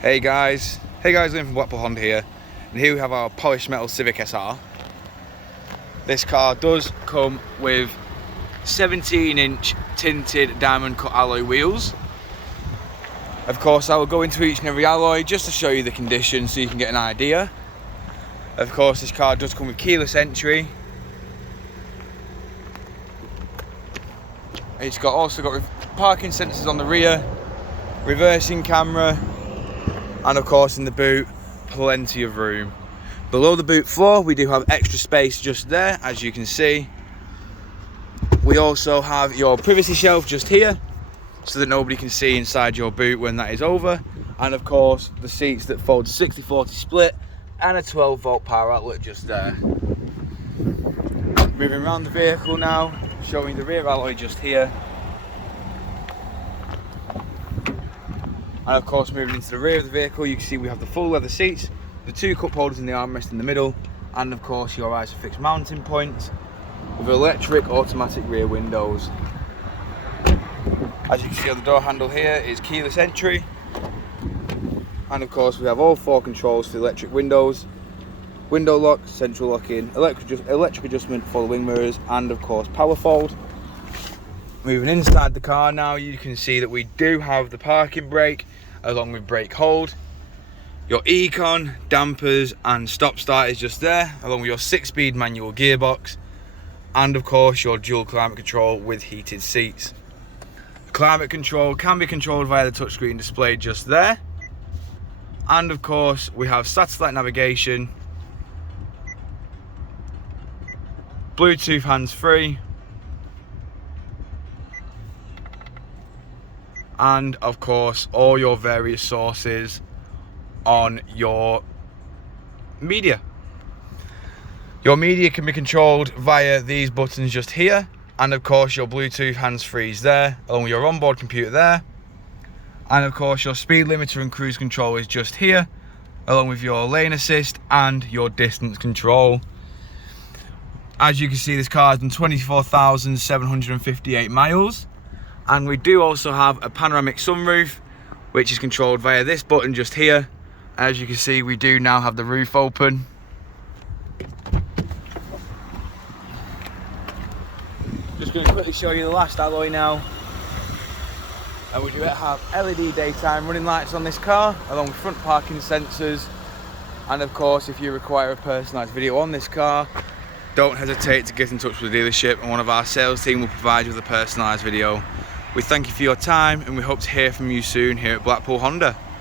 Hey guys, Liam from Blackpool Honda here, and here we have our polished metal Civic SR. This car does come with 17-inch tinted diamond cut alloy wheels. Of course, I will go into each and every alloy just to show you the condition so you can get an idea. Of course, this car does come with keyless entry. It's also got parking sensors on the rear, reversing camera, and of course in the boot, plenty of room. Below the boot floor, we do have extra space just there, as you can see. We also have your privacy shelf just here, so that nobody can see inside your boot when that is over. And of course, the seats that fold 60/40 split and a 12-volt power outlet just there. Moving around the vehicle now, showing the rear alloy just here. And of course, moving into the rear of the vehicle, you can see we have the full leather seats, the 2 cup holders in the armrest in the middle, and of course your ISOFIX mounting points with electric automatic rear windows. As you can see on the door handle here is keyless entry, and of course we have all 4 controls for the electric windows, window lock, central locking, electric adjustment for the wing mirrors, and of course power fold. Moving inside the car now, you can see that we do have the parking brake along with brake hold. Your econ, dampers and stop start is just there, along with your 6-speed manual gearbox, and of course your dual climate control with heated seats. Climate control can be controlled via the touchscreen display just there. And of course we have satellite navigation, Bluetooth hands-free, and of course all your various sources on your media. Your media can be controlled via these buttons just here, and of course your Bluetooth hands-free is there, along with your onboard computer there, and of course your speed limiter and cruise control is just here, along with your lane assist and your distance control. As you can see, this car has done 24,758 miles. And we do also have a panoramic sunroof, which is controlled via this button just here. As you can see, we do now have the roof open. Just going to quickly show you the last alloy now. And we do have LED daytime running lights on this car, along with front parking sensors. And of course, if you require a personalised video on this car, don't hesitate to get in touch with the dealership, and one of our sales team will provide you with a personalised video. We thank you for your time, and we hope to hear from you soon here at Blackpool Honda.